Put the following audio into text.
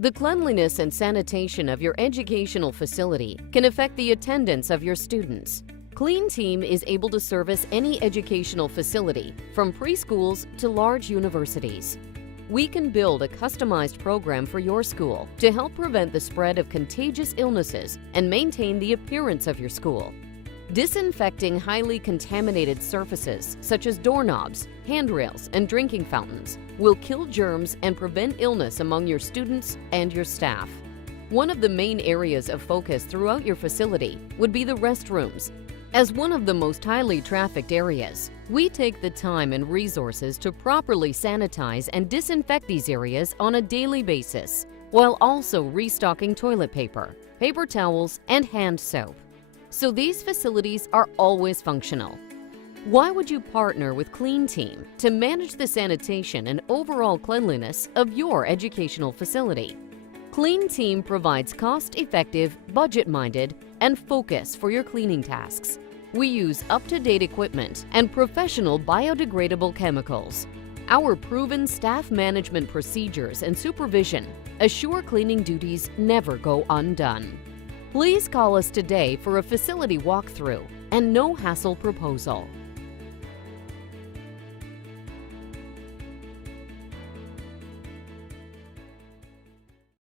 The cleanliness and sanitation of your educational facility can affect the attendance of your students. Clean Team is able to service any educational facility, from preschools to large universities. We can build a customized program for your school to help prevent the spread of contagious illnesses and maintain the appearance of your school. Disinfecting highly contaminated surfaces such as doorknobs, handrails, and drinking fountains will kill germs and prevent illness among your students and your staff. One of the main areas of focus throughout your facility would be the restrooms. As one of the most highly trafficked areas, we take the time and resources to properly sanitize and disinfect these areas on a daily basis, while also restocking toilet paper, paper towels, and hand soap. So these facilities are always functional. Why would you partner with Clean Team to manage the sanitation and overall cleanliness of your educational facility? Clean Team provides cost-effective, budget-minded, and focus for your cleaning tasks. We use up-to-date equipment and professional biodegradable chemicals. Our proven staff management procedures and supervision assure cleaning duties never go undone. Please call us today for a facility walkthrough and no-hassle proposal.